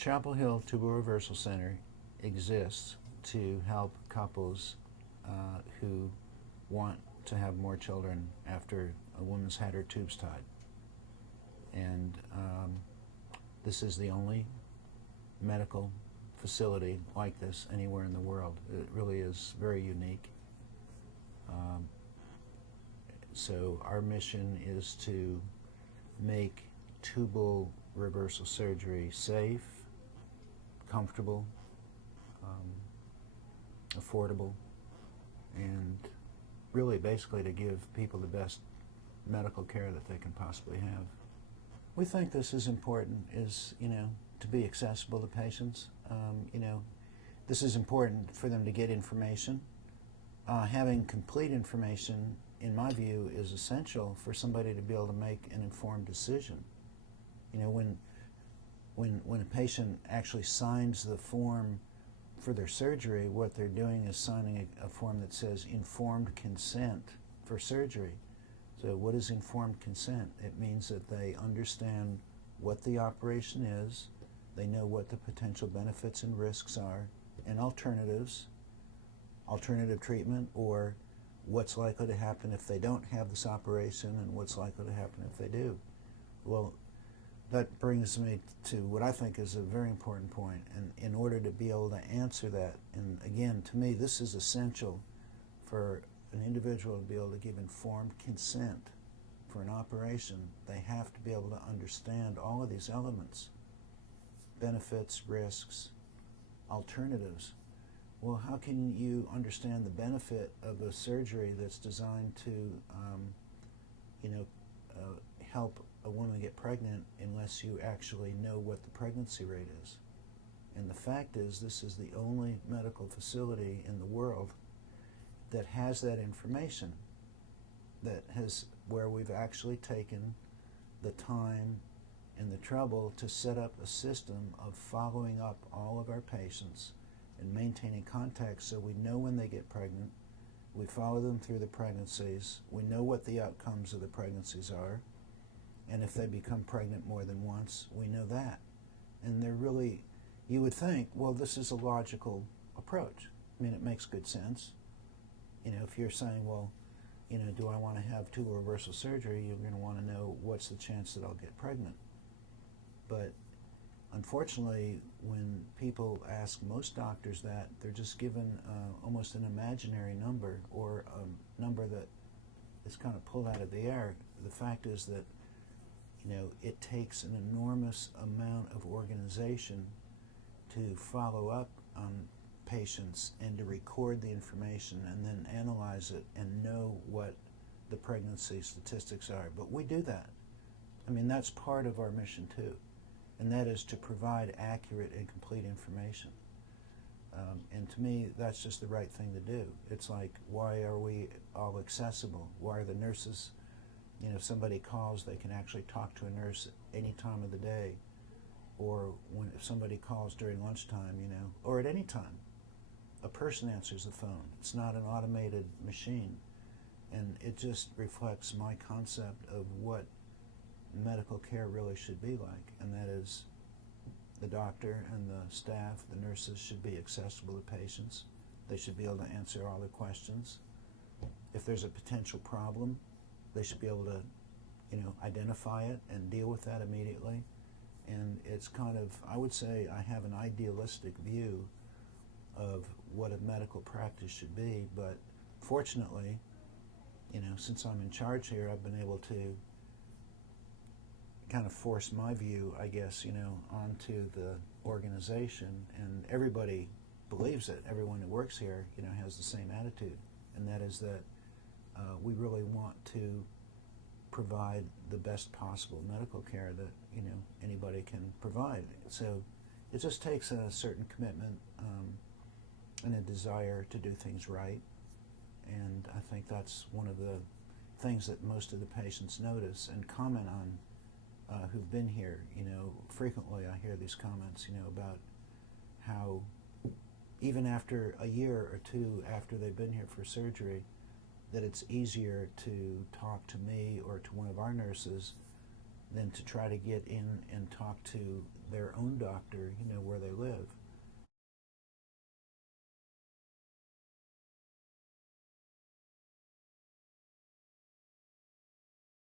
Chapel Hill Tubal Reversal Center exists to help couples who want to have more children after a woman's had her tubes tied. And this is the only medical facility like this anywhere in the world. It really is very unique. So our mission is to make tubal reversal surgery safe, comfortable, affordable, and really basically to give people the best medical care that they can possibly have. We think this is important, to be accessible to patients. This is important for them to get information. Having complete information, in my view, is essential for somebody to be able to make an informed decision. When a patient actually signs the form for their surgery, what they're doing is signing a form that says informed consent for surgery. So what is informed consent? It means that they understand what the operation is, they know what the potential benefits and risks are, and alternatives, alternative treatment, or what's likely to happen if they don't have this operation and what's likely to happen if they do. Well, that brings me to what I think is a very important point, and in order to be able to answer that, and again, to me, this is essential for an individual to be able to give informed consent for an operation. They have to be able to understand all of these elements: benefits, risks, alternatives. Well, how can you understand the benefit of a surgery that's designed to, help a woman get pregnant unless you actually know what the pregnancy rate is? And the fact is, this is the only medical facility in the world that has that information, where we've actually taken the time and the trouble to set up a system of following up all of our patients and maintaining contact so we know when they get pregnant, we follow them through the pregnancies, we know what the outcomes of the pregnancies are, and if they become pregnant more than once, we know that. And they're really, you would think, well, this is a logical approach. I mean, it makes good sense. If you're saying, well, do I want to have tubal reversal surgery, you're going to want to know what's the chance that I'll get pregnant. But unfortunately, when people ask most doctors that, they're just given almost an imaginary number, or a number that is kind of pulled out of the air. The fact is that it takes an enormous amount of organization to follow up on patients and to record the information and then analyze it and know what the pregnancy statistics are. But we do that. I mean, that's part of our mission too, and that is to provide accurate and complete information. And to me, that's just the right thing to do. It's like, why are we all accessible? Why are the nurses, if somebody calls, they can actually talk to a nurse any time of the day, or if somebody calls during lunchtime, or at any time, a person answers the phone. It's not an automated machine. And it just reflects my concept of what medical care really should be like, and that is the doctor and the staff, the nurses, should be accessible to patients. They should be able to answer all their questions. If there's a potential problem, they should be able to, identify it and deal with that immediately. And it's kind of, I would say, I have an idealistic view of what a medical practice should be, but fortunately, since I'm in charge here, I've been able to kind of force my view, I guess, onto the organization, and everybody believes it. Everyone who works here, has the same attitude, and that is that we really want to provide the best possible medical care that, anybody can provide. So it just takes a certain commitment and a desire to do things right, and I think that's one of the things that most of the patients notice and comment on who've been here. Frequently I hear these comments, about how even after a year or two after they've been here for surgery, that it's easier to talk to me or to one of our nurses than to try to get in and talk to their own doctor, where they live.